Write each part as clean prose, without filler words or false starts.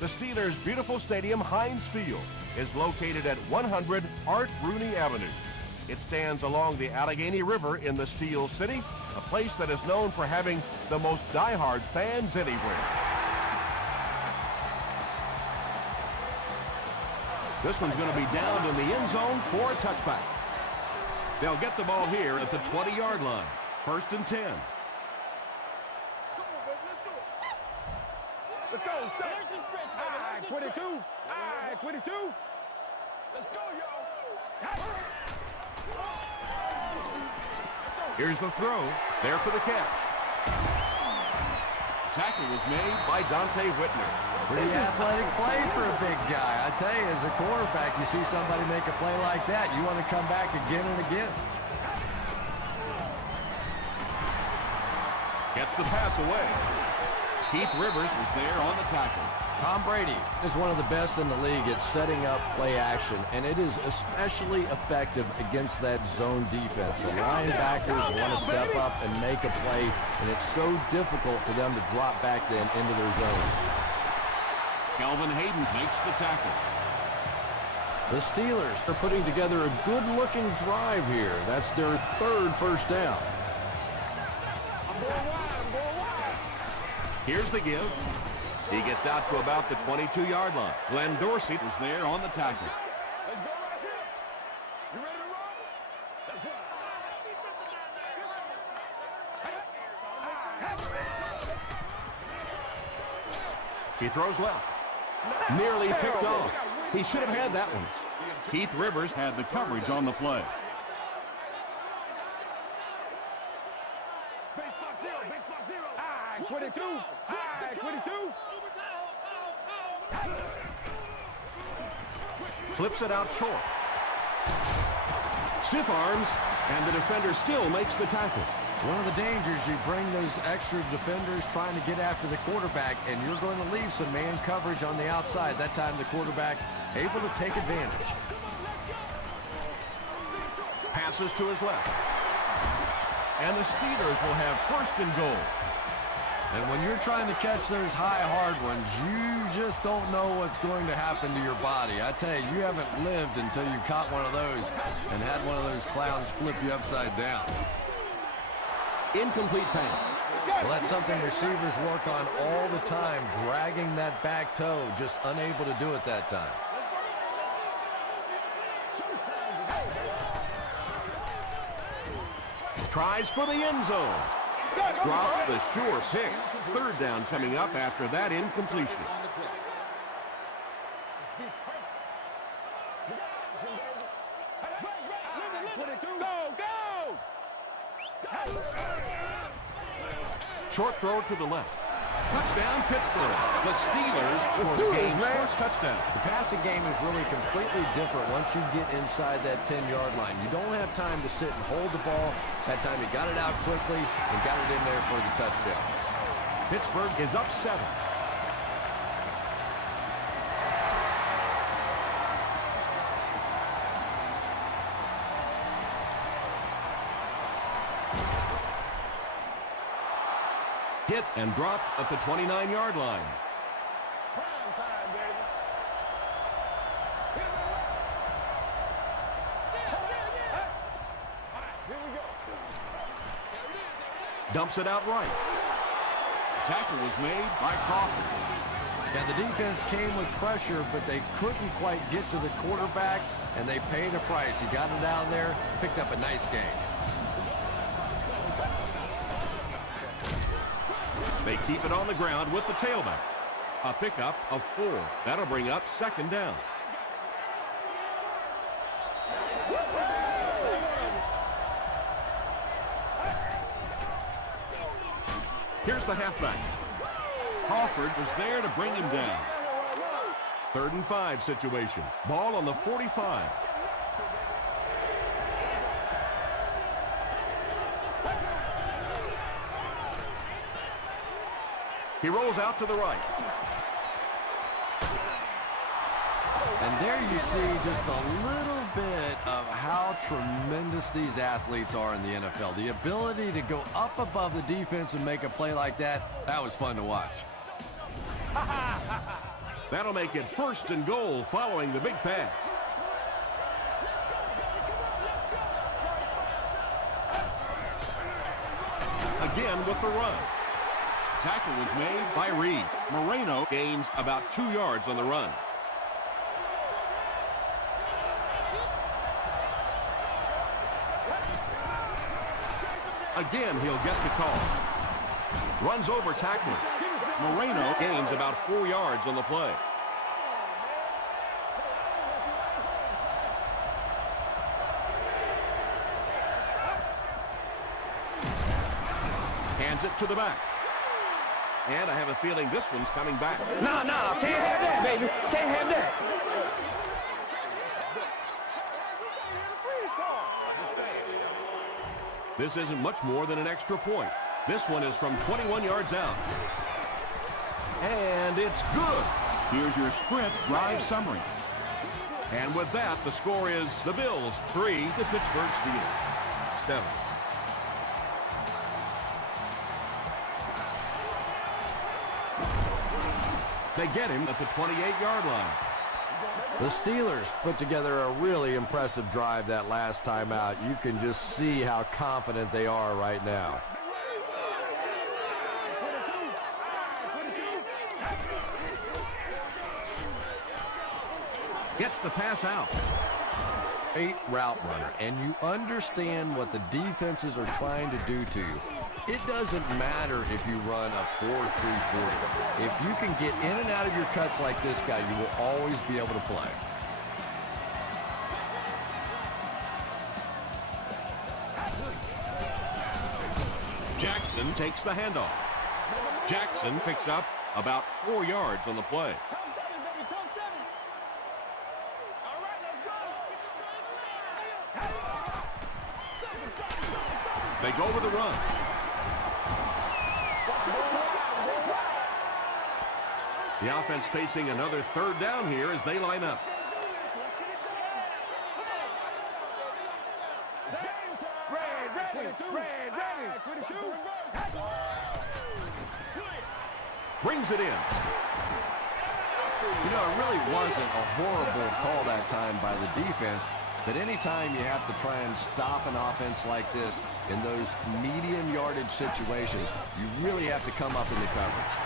The Steelers' beautiful stadium, Heinz Field, is located at 100 Art Rooney Avenue. It stands along the Allegheny River in the Steel City, a place that is known for having the most diehard fans anywhere. This one's going to be down in the end zone for a touchback. They'll get the ball here at the 20-yard line. 1st and 10. Let's go. 22. 22. Let's go, y'all. Here's the throw. There for the catch. Tackle was made by Dante Whitner. Pretty athletic play for a big guy. I tell you, as a quarterback, you see somebody make a play like that, you want to come back again and again. Gets the pass away. Keith Rivers was there on the tackle. Tom Brady is one of the best in the league at setting up play action, and it is especially effective against that zone defense. The linebackers want to step up and make a play, and it's so difficult for them to drop back then into their zones. Kelvin Hayden makes the tackle. The Steelers are putting together a good-looking drive here. That's their 3rd first down. I'm going wide. Here's the give. He gets out to about the 22-yard line. Glenn Dorsey was there on the tackle. Let's go right here. You ready to roll? That's right. He throws left. Nearly picked off. He should have had that one. Keith Rivers had the coverage on the play. Base box zero. 22. 22. Flips it out short. Stiff arms, and the defender still makes the tackle. It's one of the dangers. You bring those extra defenders trying to get after the quarterback, and you're going to leave some man coverage on the outside. That time the quarterback able to take advantage. Passes to his left. And the Steelers will have 1st and goal. And when you're trying to catch those high, hard ones, you just don't know what's going to happen to your body. I tell you, you haven't lived until you've caught one of those and had one of those clowns flip you upside down. Incomplete pass. Well, that's something receivers work on all the time, dragging that back toe, just unable to do it that time. Tries for the end zone. Drops the sure pick. 3rd down coming up after that incompletion. Short throw to the left. Touchdown, Pittsburgh. The Steelers score the game's first touchdown. The passing game is really completely different once you get inside that 10-yard line. You don't have time to sit and hold the ball. That time he got it out quickly and got it in there for the touchdown. Pittsburgh is up 7. Hit and dropped at the 29-yard line. Prime time, baby. Here we go. Dumps it out right. Tackle was made by Crawford. And the defense came with pressure, but they couldn't quite get to the quarterback, and they paid a price. He got it out there, picked up a nice game. They keep it on the ground with the tailback. A pickup of 4. That'll bring up 2nd down. Here's the halfback. Crawford was there to bring him down. 3rd and 5 situation. Ball on the 45. He rolls out to the right. And there you see just a little bit of how tremendous these athletes are in the NFL. The ability to go up above the defense and make a play like that, that was fun to watch. That'll make it 1st and goal following the big pass. Again with the run. Tackle was made by Reed. Moreno gains about 2 yards on the run. Again, he'll get the call. Runs over tackler. Moreno gains about 4 yards on the play. Hands it to the back. And I have a feeling this one's coming back. Nah, can't have that, baby. Can't have that. This isn't much more than an extra point. This one is from 21 yards out. And it's good. Here's your Sprint drive summary. And with that, the score is the Bills 3, the Pittsburgh Steelers 7. They get him at the 28-yard line. The Steelers put together a really impressive drive that last time out. You can just see how confident they are right now. Gets the pass out. Great route runner, and you understand what the defenses are trying to do to you. It doesn't matter if you run a 4-3-40. If you can get in and out of your cuts like this guy, you will always be able to play. Jackson takes the handoff. Jackson picks up about 4 yards on the play. They go with the run. The offense facing another 3rd down here as they line up. Brings it in. You know, it really wasn't a horrible call that time by the defense, but anytime you have to try and stop an offense like this in those medium yardage situations, you really have to come up in the coverage.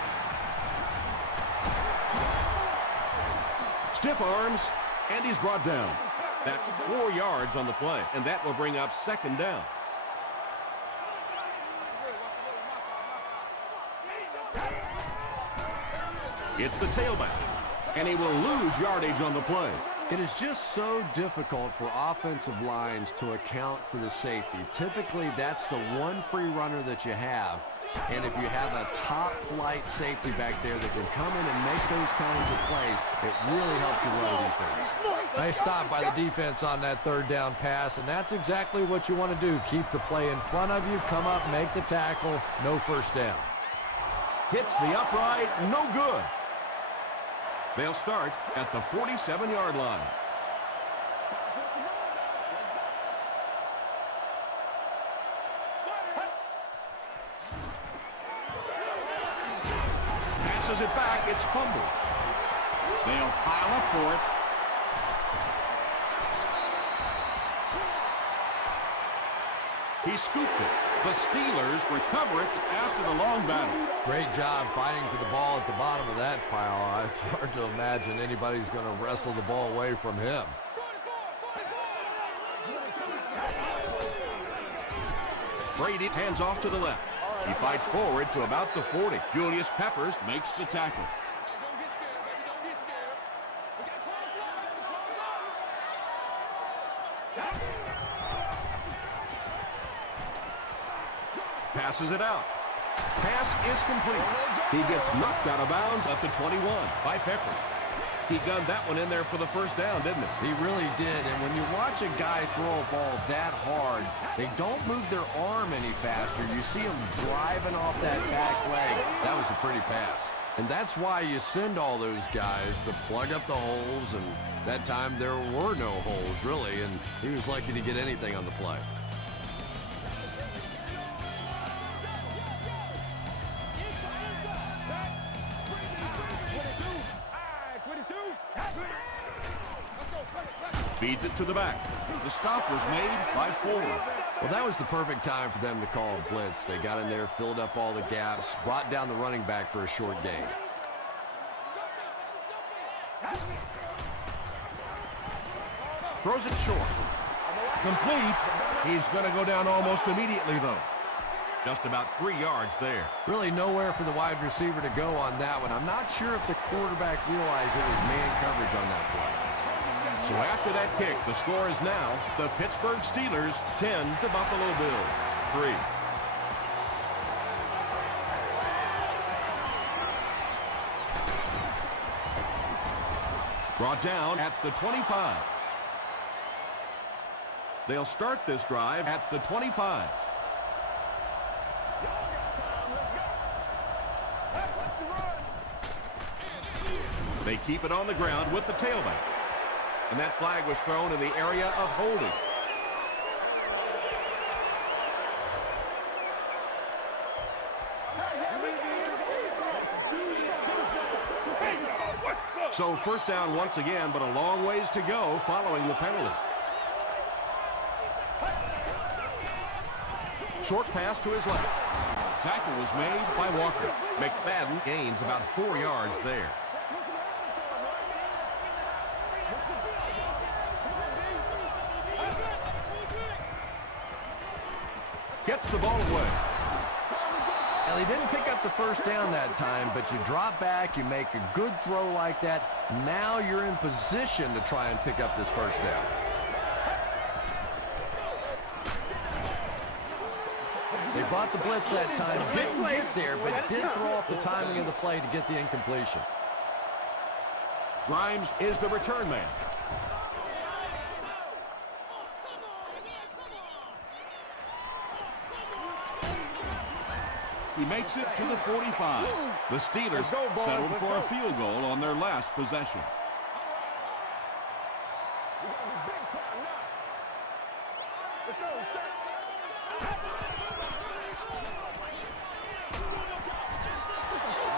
Stiff arms, and he's brought down. That's 4 yards on the play, and that will bring up 2nd down. It's the tailback, and he will lose yardage on the play. It is just so difficult for offensive lines to account for the safety. Typically, that's the one free runner that you have. And if you have a top-flight safety back there that can come in and make those kinds of plays, it really helps your run defense. Nice stop by the defense on that 3rd down pass, and that's exactly what you want to do. Keep the play in front of you, come up, make the tackle, no 1st down. Hits the upright, no good. They'll start at the 47-yard line. Passes it back, it's fumbled. They'll pile up for it. He scooped it. The Steelers recover it after the long battle. Great job fighting for the ball at the bottom of that pile. It's hard to imagine anybody's going to wrestle the ball away from him. Brady hands off to the left. He fights forward to about the 40. Julius Peppers makes the tackle. Passes it out. Pass is complete. He gets knocked out of bounds at the 21 by Pepper. He gunned that one in there for the 1st down, didn't he? He really did, and when you watch a guy throw a ball that hard, they don't move their arm any faster. You see him driving off that back leg. That was a pretty pass. And that's why you send all those guys to plug up the holes, and that time there were no holes, really, and he was lucky to get anything on the play. Feeds it to the back. The stop was made by Ford. Well, that was the perfect time for them to call a blitz. They got in there, filled up all the gaps, brought down the running back for a short gain. Throws it short. Complete. He's going to go down almost immediately, though. Just about 3 yards there. Really nowhere for the wide receiver to go on that one. I'm not sure if the quarterback realized it was man coverage on that play. So after that kick, the score is now the Pittsburgh Steelers 10, the Buffalo Bills 3. Brought down at the 25. They'll start this drive at the 25. They keep it on the ground with the tailback. And that flag was thrown in the area of holding. So first down once again, but a long ways to go following the penalty. Short pass to his left. Tackle was made by Walker. McFadden gains about 4 yards there. Gets the ball away. Well, he didn't pick up the first down that time, but you drop back, you make a good throw like that. Now you're in position to try and pick up this first down. They brought the blitz that time, didn't get there, but did throw off the timing of the play to get the incompletion. Grimes is the return man. He makes it to the 45. The Steelers settled for a field goal on their last possession.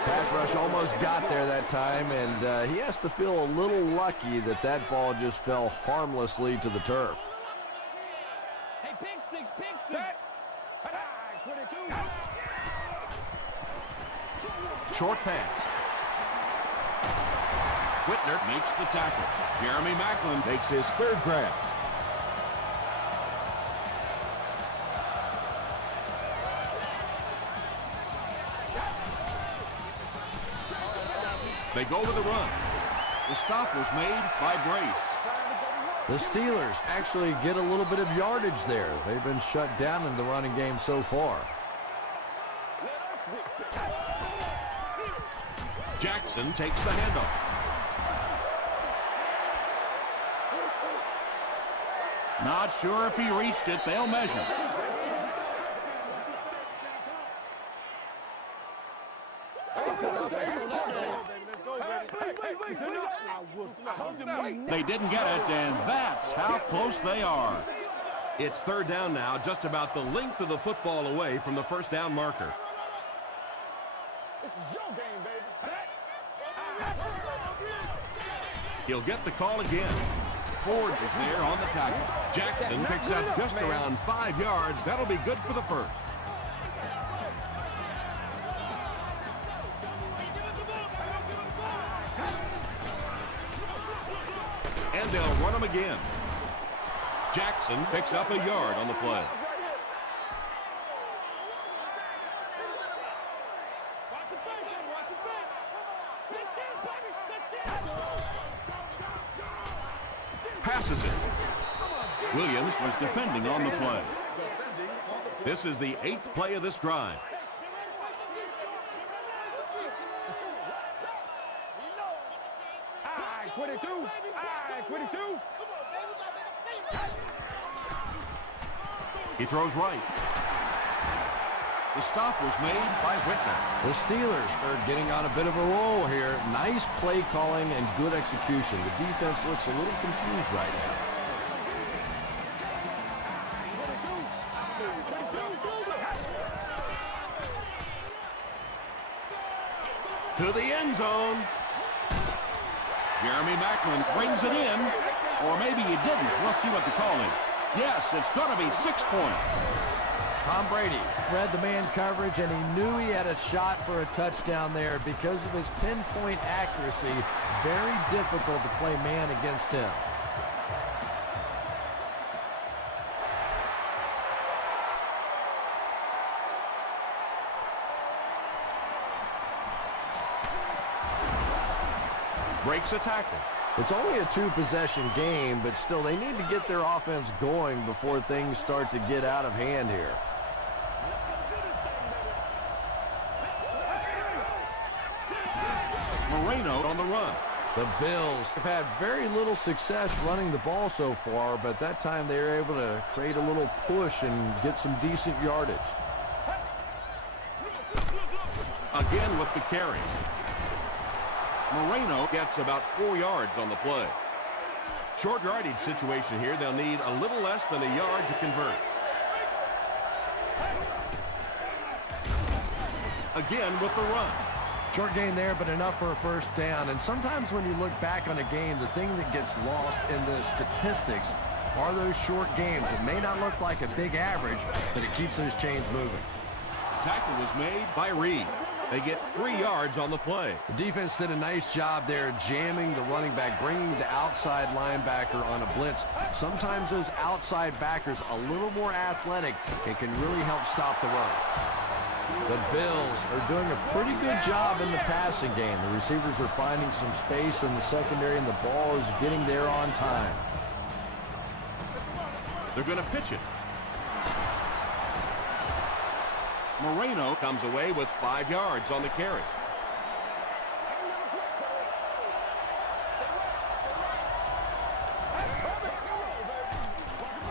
Pass rush almost got there that time, and he has to feel a little lucky that that ball just fell harmlessly to the turf. Hey, pick sticks, pick sticks. Short pass. Whitner makes the tackle. Jeremy Maclin Makes his third grab. They go to the run. The stop was made by Brace. The Steelers actually get a little bit of yardage there. They've been shut down in the running game so far. Jackson takes the handoff. Not sure if he reached it. They'll measure. They didn't get it, and that's how close they are. It's third down now, just about the length of the football away from the first down marker. This is your game, baby. He'll get the call again. Ford is there on the tackle. Jackson picks up just around 5 yards. That'll be good for the first. And they'll run him again. Jackson picks up a yard on the play. Passes it. Williams was defending on the play. This is the 8th play of this drive. I-22. He throws right. The stop was made by Whitner. The Steelers are getting on a bit of a roll here. Nice play calling and good execution. The defense looks a little confused right now. To the end zone. Jeremy Maclin brings it in. Or maybe you didn't. We'll see what the call is. Yes, it's going to be 6 points. Tom Brady read the man coverage, and he knew he had a shot for a touchdown there because of his pinpoint accuracy. Very difficult to play man against him. Breaks a tackle. It's only a two-possession game, but still they need to get their offense going before things start to get out of hand here. Moreno on the run. The Bills have had very little success running the ball so far, but that time they were able to create a little push and get some decent yardage. Again with the carry. Moreno gets about 4 yards on the play. Short yardage situation here. They'll need a little less than a yard to convert. Again with the run. Short gain there, but enough for a first down. And sometimes when you look back on a game, the thing that gets lost in the statistics are those short games. It may not look like a big average, but it keeps those chains moving. Tackle was made by Reed. They get 3 yards on the play. The defense did a nice job there jamming the running back, bringing the outside linebacker on a blitz. Sometimes those outside backers a little more athletic and can really help stop the run. The Bills are doing a pretty good job in the passing game. The receivers are finding some space in the secondary, and the ball is getting there on time. They're going to pitch it. Moreno comes away with 5 yards on the carry.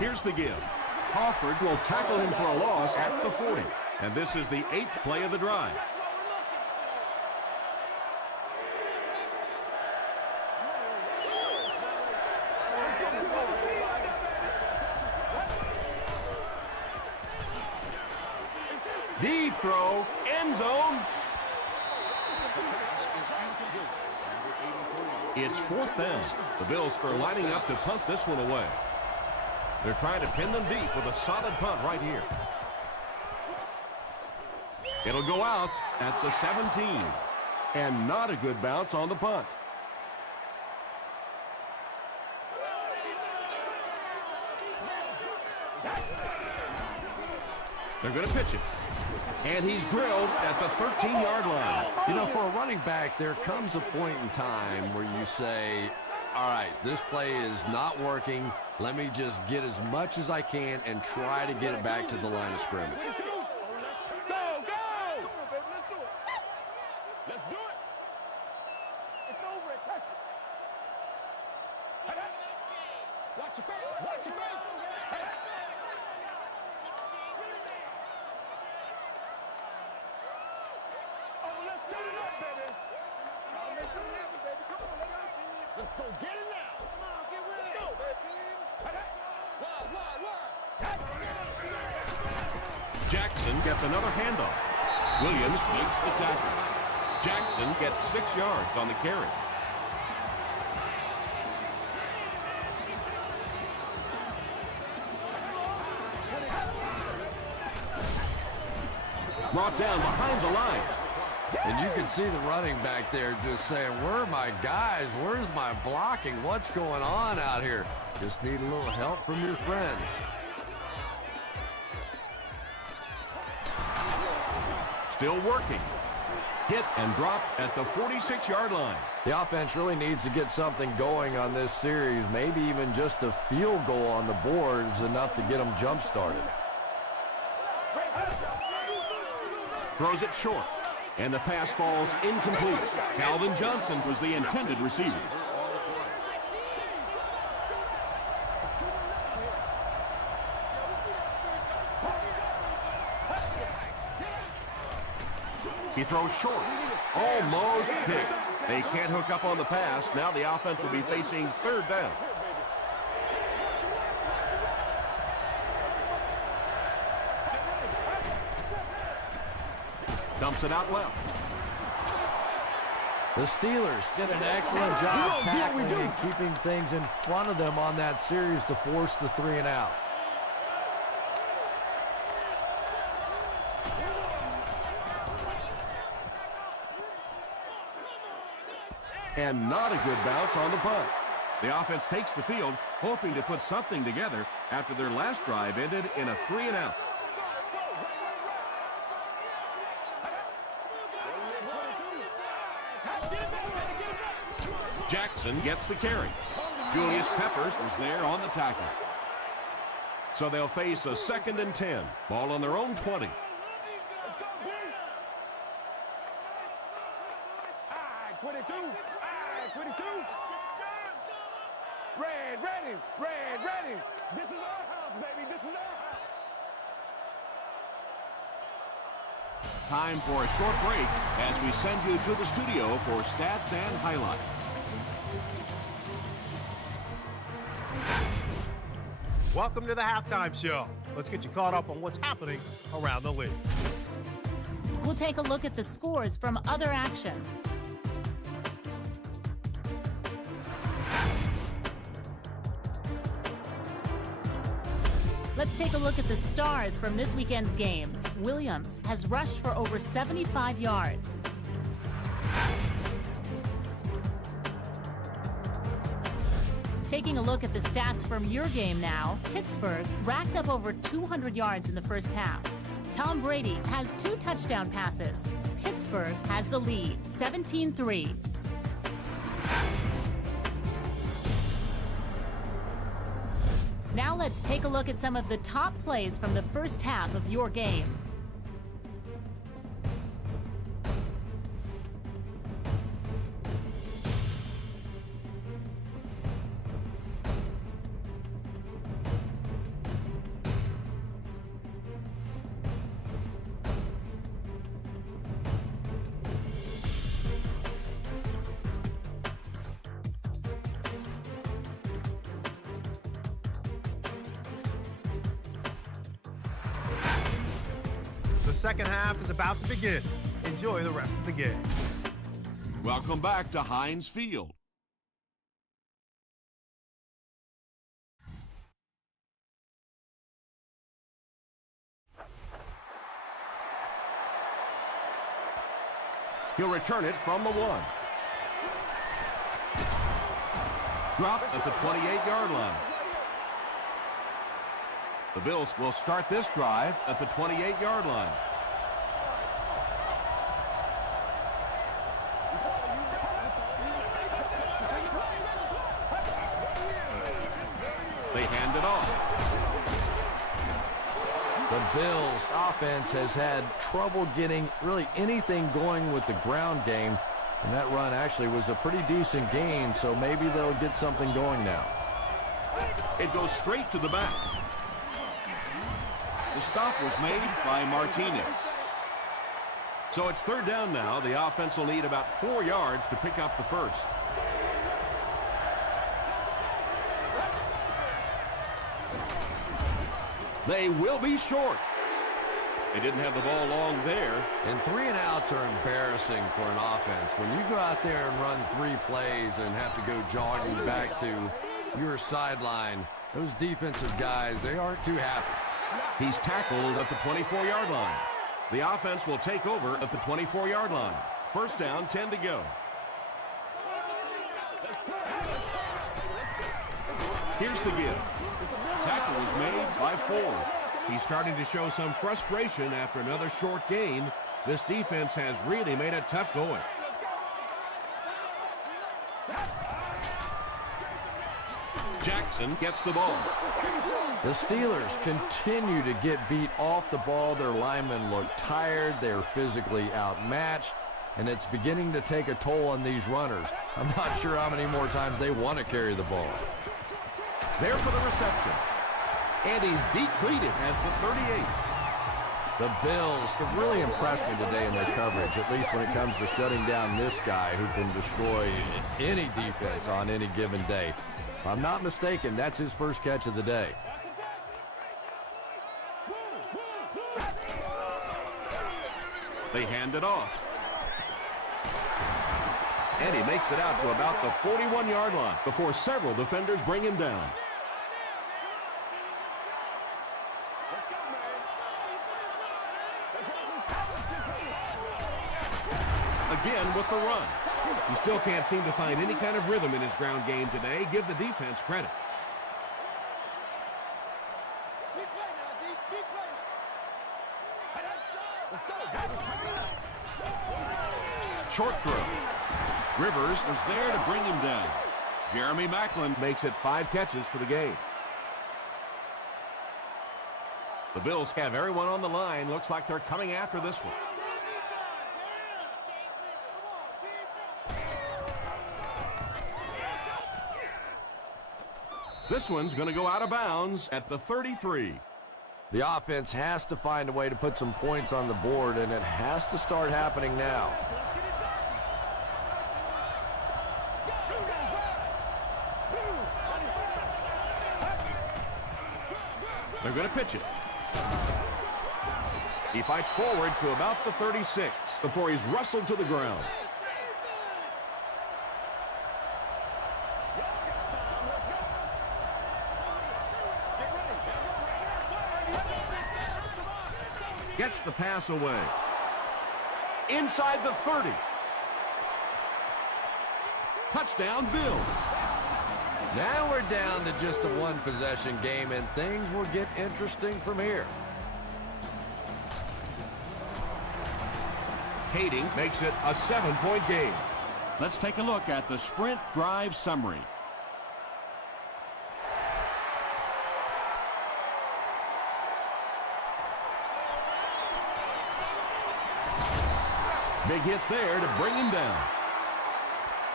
Here's the give. Crawford will tackle him for a loss at the 40. And this is the 8th play of the drive. Deep throw, end zone. It's 4th down. The Bills are lining up to punt this one away. They're trying to pin them deep with a solid punt right here. It'll go out at the 17. And not a good bounce on the punt. They're going to pitch it. And he's drilled at the 13-yard line. You know, for a running back, there comes a point in time where you say, all right, this play is not working. Let me just get as much as I can and try to get it back to the line of scrimmage. Let's go get it now. Come on, get with it. Let's go, baby. Jackson gets another handoff. Williams makes the tackle. Jackson gets 6 yards on the carry. Brought down behind the lines. And you can see the running back there just saying, where are my guys? Where's my blocking? What's going on out here? Just need a little help from your friends. Still working. Hit and dropped at the 46-yard line. The offense really needs to get something going on this series. Maybe even just a field goal on the board is enough to get them jump-started. Throws it short. And the pass falls incomplete. Calvin Johnson was the intended receiver. He throws short. Almost picked. They can't hook up on the pass. Now the offense will be facing 3rd down. Dumps it out left. The Steelers did an excellent job tackling and keeping things in front of them on that series to force the 3 and out. And not a good bounce on the punt. The offense takes the field, hoping to put something together after their last drive ended in a 3 and out. Jackson gets the carry. Julius Peppers was there on the tackle. So they'll face a 2nd and 10. Ball on their own 20. Ready. This is our house, baby. This is our house. Time for a short break as we send you to the studio for stats and highlights. Welcome to the halftime show. Let's get you caught up on what's happening around the league. We'll take a look at the scores from other action. Let's take a look at the stars from this weekend's games. Williams has rushed for over 75 yards. Taking a look at the stats from your game now, Pittsburgh racked up over 200 yards in the first half. Tom Brady has 2 touchdown passes. Pittsburgh has the lead, 17-3. Now let's take a look at some of the top plays from the first half of your game. The second half is about to begin. Enjoy the rest of the game. Welcome back to Heinz Field. He'll return it from the 1. Dropped at the 28-yard line. The Bills will start this drive at the 28-yard line. They hand it off. The Bills offense has had trouble getting really anything going with the ground game, and that run actually was a pretty decent gain, so maybe they'll get something going now. It goes straight to the back. The stop was made by Martinez. So it's 3rd down now. The offense will need about 4 yards to pick up the first. They will be short. They didn't have the ball long there. And 3 and outs are embarrassing for an offense. When you go out there and run 3 plays and have to go jogging back to your sideline, those defensive guys, they aren't too happy. He's tackled at the 24-yard line. The offense will take over at the 24-yard line. First down, 10 to go. Here's the give. Tackle was made by Ford. He's starting to show some frustration after another short gain. This defense has really made it tough going. Jackson gets the ball. The Steelers continue to get beat off the ball. Their linemen look tired. They're physically outmatched, and it's beginning to take a toll on these runners. I'm not sure how many more times they want to carry the ball. There for the reception. And he's depleted at the 38. The Bills have really impressed me today in their coverage, at least when it comes to shutting down this guy who can destroy any defense on any given day. If I'm not mistaken, that's his first catch of the day. They hand it off. And he makes it out to about the 41-yard line before several defenders bring him down. Let's go, man. Again with the run. He still can't seem to find any kind of rhythm in his ground game today. Give the defense credit. Let's go. Short throw. Rivers was there to bring him down. Jeremy Maclin makes it 5 catches for the game. The Bills have everyone on the line. Looks like they're coming after this one. This one's going to go out of bounds at the 33. The offense has to find a way to put some points on the board, and it has to start happening now. They're going to pitch it. He fights forward to about the 36 before he's wrestled to the ground. Gets the pass away. Inside the 30. Touchdown, Bills. Now we're down to just a one-possession game, and things will get interesting from here. Kading makes it a 7-point game. Let's take a look at the sprint drive summary. Big hit there to bring him down.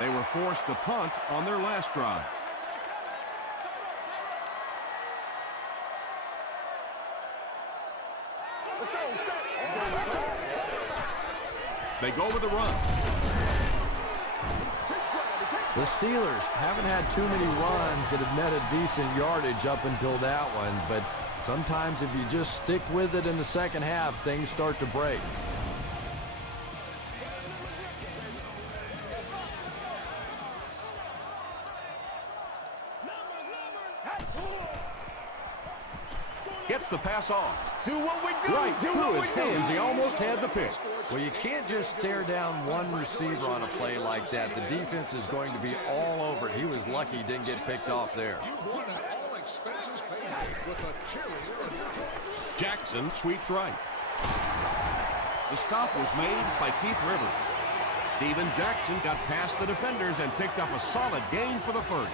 They were forced to punt on their last drive. They go with the run. The Steelers haven't had too many runs that have met a decent yardage up until that one, but sometimes if you just stick with it in the second half, things start to break. Gets the pass off. Do what we do. Right through his hands. He almost had the pick. Well, you can't just stare down one receiver on a play like that. The defense is going to be all over it. He was lucky he didn't get picked off there. Jackson sweeps right. The stop was made by Keith Rivers. Steven Jackson got past the defenders and picked up a solid gain for the first.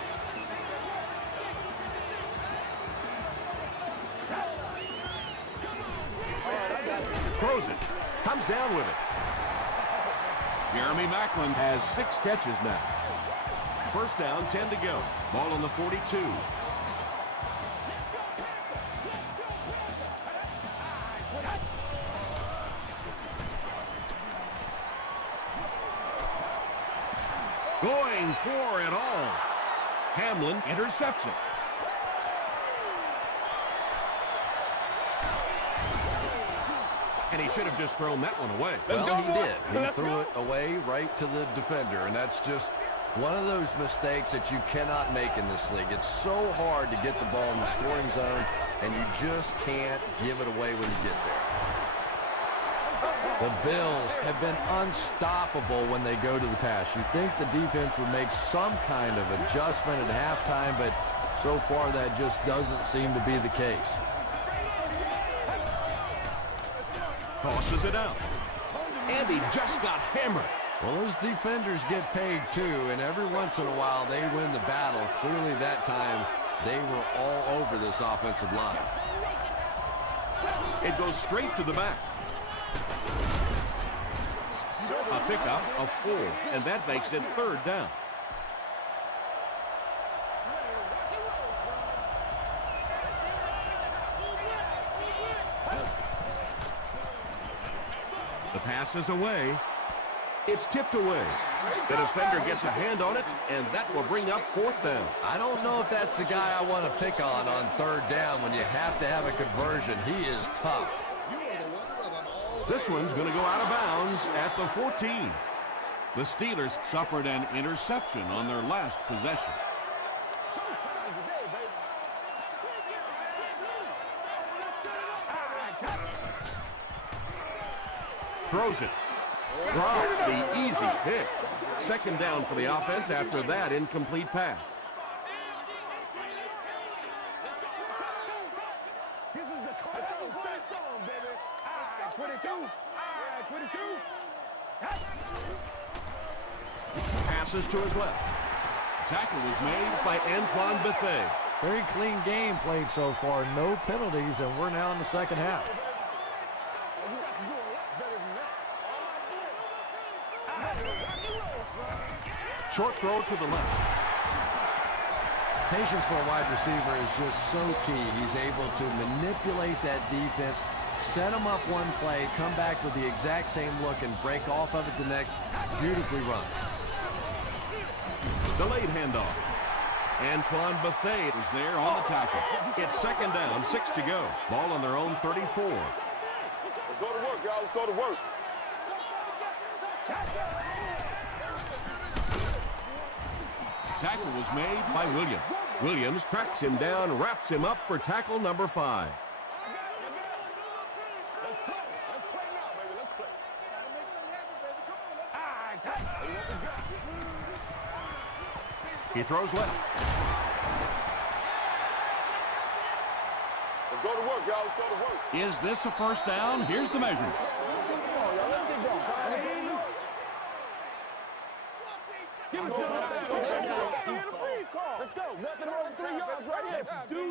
Throws it. Comes down with it. Jeremy Maclin has 6 catches now. First down, 10 to go. Ball on the 42. Going for it all. Hamlin intercepts it. And he should have just thrown that one away. Well, he did. He threw it away right to the defender, and that's just one of those mistakes that you cannot make in this league. It's so hard to get the ball in the scoring zone, and you just can't give it away when you get there. The Bills have been unstoppable when they go to the pass. You think the defense would make some kind of adjustment at halftime, but so far that just doesn't seem to be the case. Tosses it out. And he just got hammered. Well, those defenders get paid too, and every once in a while they win the battle. Clearly that time they were all over this offensive line. It goes straight to the back. A pickup of 4, and that makes it 3rd down. The pass is away. It's tipped away. The defender gets a hand on it, and that will bring up 4th down. I don't know if that's the guy I want to pick on 3rd down when you have to have a conversion. He is tough. This one's going to go out of bounds at the 14. The Steelers suffered an interception on their last possession. Showtime today, baby. Throws it. Drops the easy pick. Second down for the offense after that incomplete pass. This is the cornerstone stone, baby. 22. 22. Passes to his left. Tackle was made by Antoine Bethea. Very clean game played so far. No penalties, and we're now in the second half. Short throw to the left. Patience for a wide receiver is just so key. He's able to manipulate that defense, set them up one play, come back with the exact same look, and break off of it the next. Beautifully run. Delayed handoff. Antoine Bethea is there on the tackle. It's second down, 6 to go. Ball on their own 34. Let's go to work, y'all. Let's go to work. Tackle was made by Williams. Williams tracks him down, wraps him up for tackle number 5. Let's play. Let's play now, baby. Let's play. He throws left. Let's go to work, y'all. Let's go to work. Is this a first down? Here's the measurement. Come on, y'all. Let's get going. Give me some. Let's go. Nothing more than 3 yards right here.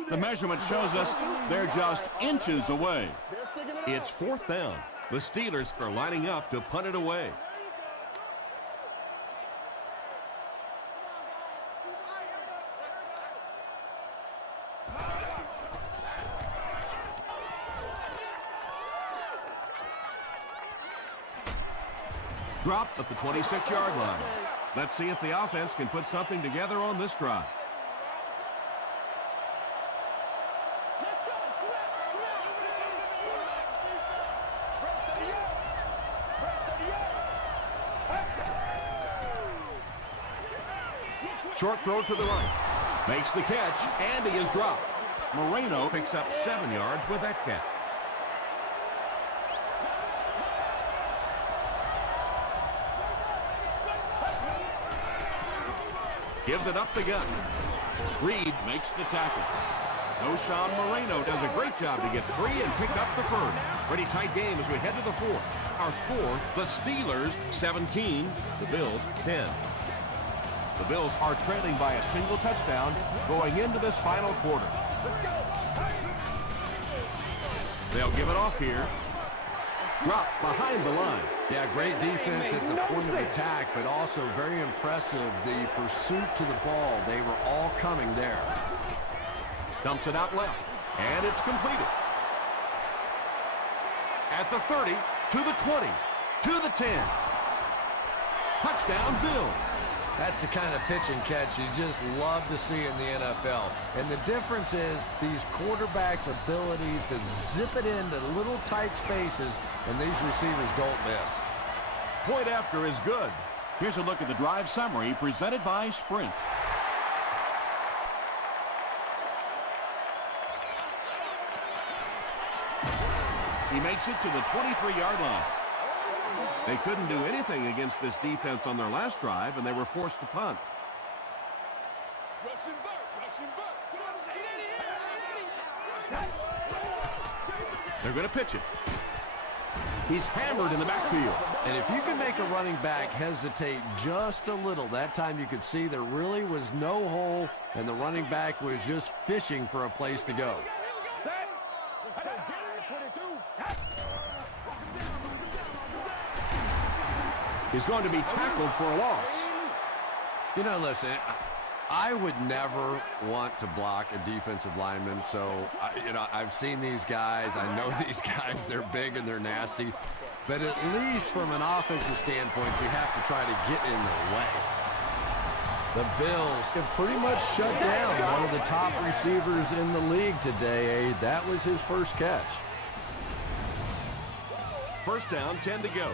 The measurement shows us they're just inches away. They're sticking it It's fourth down. The Steelers are lining up to punt it away. Dropped at the 26-yard line. Let's see if the offense can put something together on this drive. Short throw to the right. Makes the catch, and he is dropped. Moreno picks up 7 yards with that catch. Gives it up the gut. Reed makes the tackle. O'Shawn Moreno does a great job to get free and pick up the first. Pretty tight game as we head to the fourth. Our score, the Steelers 17, the Bills 10. The Bills are trailing by a single touchdown going into this final quarter. They'll give it off here. Dropped behind the line. Yeah, great defense at the point of attack, but also very impressive, the pursuit to the ball. They were all coming there. Dumps it out left, and it's completed. At the 30, to the 20, to the 10. Touchdown, Bills. That's the kind of pitch and catch you just love to see in the NFL. And the difference is these quarterbacks' abilities to zip it into little tight spaces, and these receivers don't miss. Point after is good. Here's a look at the drive summary presented by Sprint. He makes it to the 23-yard line. They couldn't do anything against this defense on their last drive, and they were forced to punt. They're going to pitch it. He's hammered in the backfield. And if you can make a running back hesitate just a little, that time you could see there really was no hole, and the running back was just fishing for a place to go. He's going to be tackled for a loss. You know, listen, I would never want to block a defensive lineman, so, I've seen these guys. I know these guys. They're big and they're nasty. But at least from an offensive standpoint, you have to try to get in their way. The Bills have pretty much shut down one of the top receivers in the league today. That was his first catch. First down, 10 to go.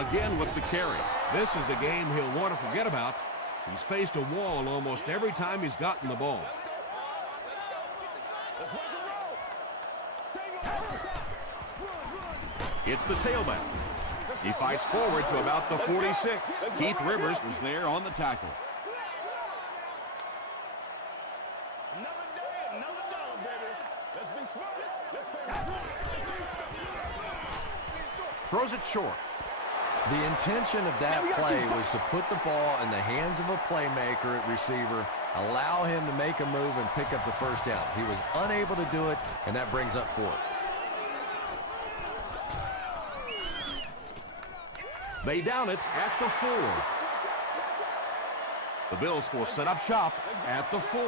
again with the carry. This is a game he'll want to forget about. He's faced a wall almost every time he's gotten the ball. It's the tailback. He fights forward to about the 46. Keith Rivers was there on the tackle. Another day, another dollar, baby. Let's be smart. Let's Throws it short. The intention of that play was to put the ball in the hands of a playmaker at receiver, allow him to make a move and pick up the first down. He was unable to do it, and that brings up fourth. They down it at the 4. The Bills will set up shop at the 4.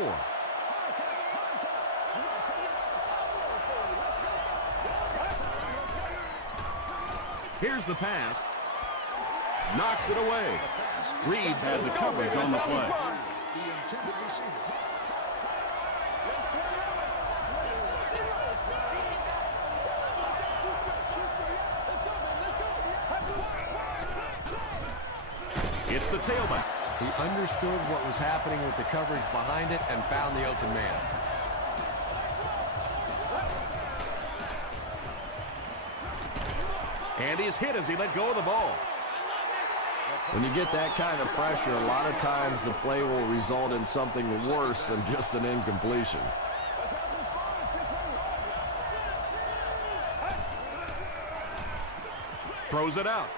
Here's the pass. Knocks it away. Reed had the coverage on the play. It's the tailback. He understood what was happening with the coverage behind it and found the open man. And he's hit as he let go of the ball. When you get that kind of pressure, a lot of times the play will result in something worse than just an incompletion. Throws it out.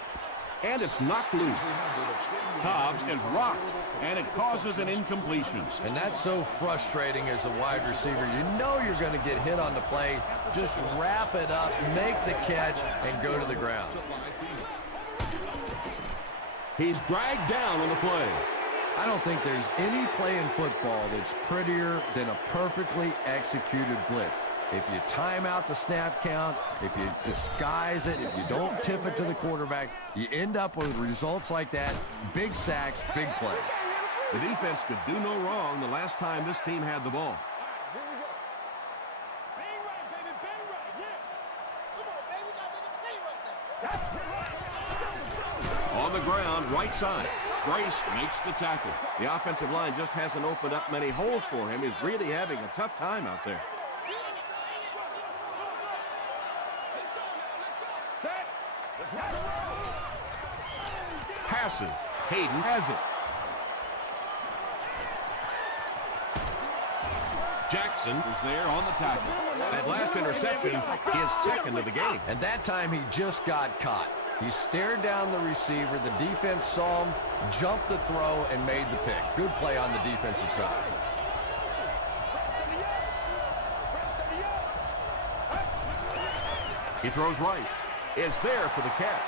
And it's knocked loose. Hobbs is rocked, and it causes an incompletion. And that's so frustrating as a wide receiver. You know you're going to get hit on the play. Just wrap it up, make the catch, and go to the ground. He's dragged down on the play. I don't think there's any play in football that's prettier than a perfectly executed blitz. If you time out the snap count, if you disguise it, if you don't tip it to the quarterback, you end up with results like that. Big sacks, big plays. The defense could do no wrong the last time this team had the ball. On the ground, right side. Grace makes the tackle. The offensive line just hasn't opened up many holes for him. He's really having a tough time out there. Passes. Hayden has it. Jackson was there on the tackle. That last interception, his second of the game. And that time he just got caught. He stared down the receiver. The defense saw him, jumped the throw, and made the pick. Good play on the defensive side. He throws right. Is there for the catch.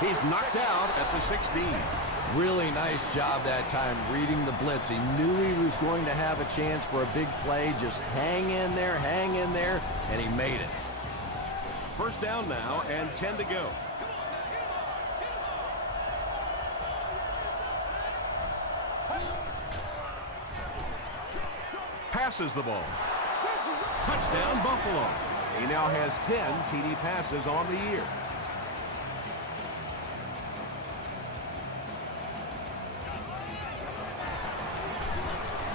He's knocked out at the 16. Really nice job that time reading the blitz. He knew he was going to have a chance for a big play. Just hang in there, and he made it. First down now and 10 to go. Passes the ball. Touchdown Buffalo. He now has 10 TD passes on the year.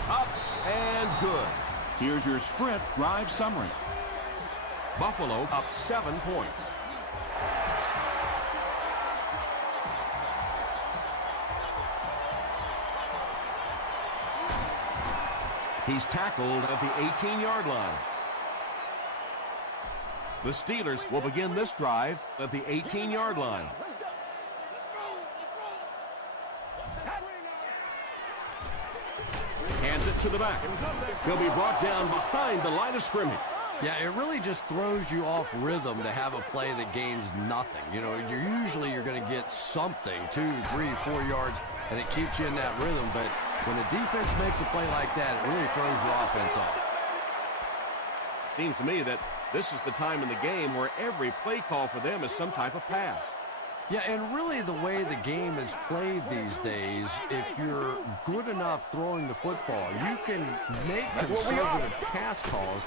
Up and good. Here's your sprint drive summary. Buffalo up 7 points. He's tackled at the 18-yard line. The Steelers will begin this drive at the 18-yard line. Hands it to the back. He'll be brought down behind the line of scrimmage. Yeah, it really just throws you off rhythm to have a play that gains nothing. You know, you're going to get something, 2, 3, 4 yards, and it keeps you in that rhythm. But when the defense makes a play like that, it really throws your offense off. Seems to me that this is the time in the game where every play call for them is some type of pass. Yeah, and really the way the game is played these days, if you're good enough throwing the football, you can make conservative pass calls,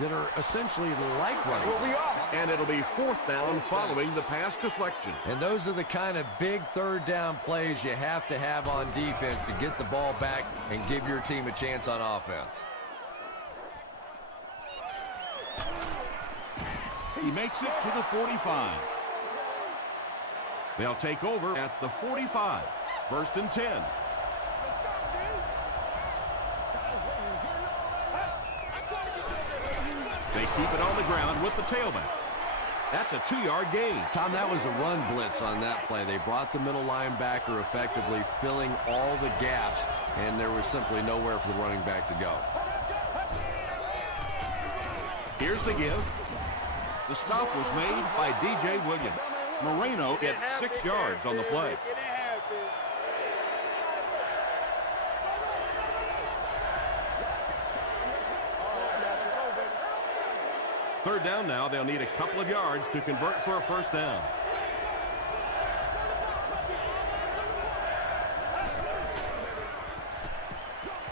that are essentially like running Where we backs. are. And it'll be 4th down following the pass deflection. And those are the kind of big third down plays you have to have on defense to get the ball back and give your team a chance on offense. He makes it to the 45. They'll take over at the 45. 1st and 10. They keep it on the ground with the tailback. That's a 2-yard gain. Tom, that was a run blitz on that play. They brought the middle linebacker effectively, filling all the gaps, and there was simply nowhere for the running back to go. Here's the give. The stop was made by D.J. Williams. Moreno gets 6 yards on the play. 3rd down now. They'll need a couple of yards to convert for a 1st down.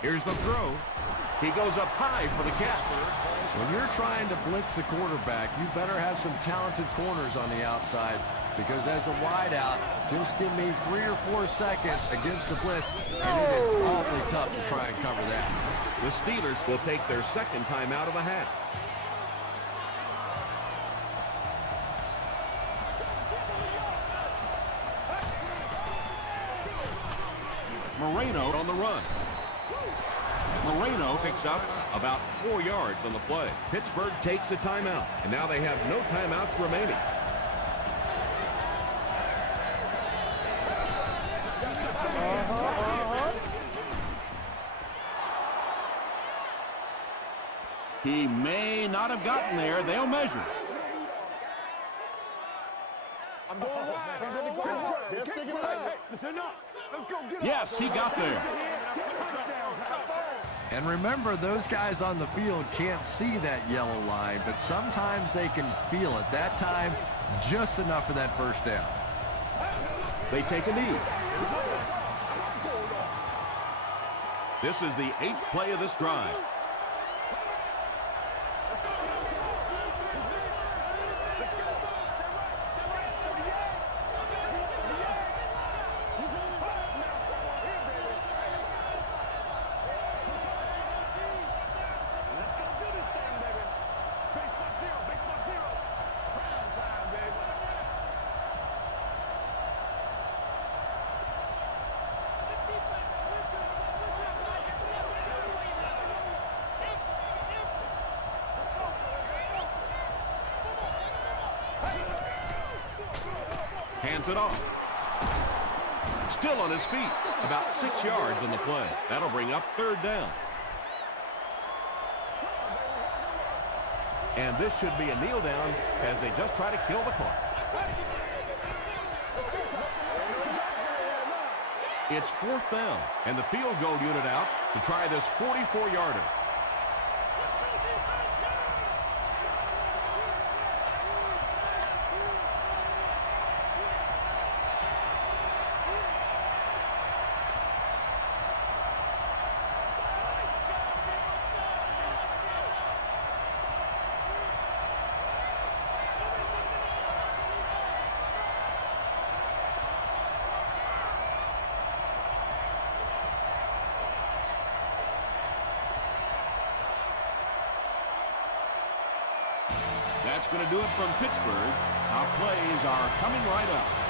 Here's the throw. He goes up high for the catch. When you're trying to blitz the quarterback, you better have some talented corners on the outside, because as a wideout, just give me 3 or 4 seconds against the blitz, and it is awfully tough to try and cover that. The Steelers will take their 2nd time out of the half. Moreno on the run. Moreno picks up about 4 yards on the play. Pittsburgh takes a timeout, and now they have no timeouts remaining. He may not have gotten there. They'll measure. I'm going right. They're sticking it out. Listen up. Let's go get Yes, he got there. And remember, those guys on the field can't see that yellow line, but sometimes they can feel it. That time, just enough for that 1st down. They take a knee. This is the 8th play of this drive. Hands it off. Still on his feet. About 6 yards on the play. That'll bring up 3rd down. And this should be a kneel down as they just try to kill the clock. It's 4th down, and the field goal unit out to try this 44-yarder. That's going to do it from Pittsburgh. Our plays are coming right up.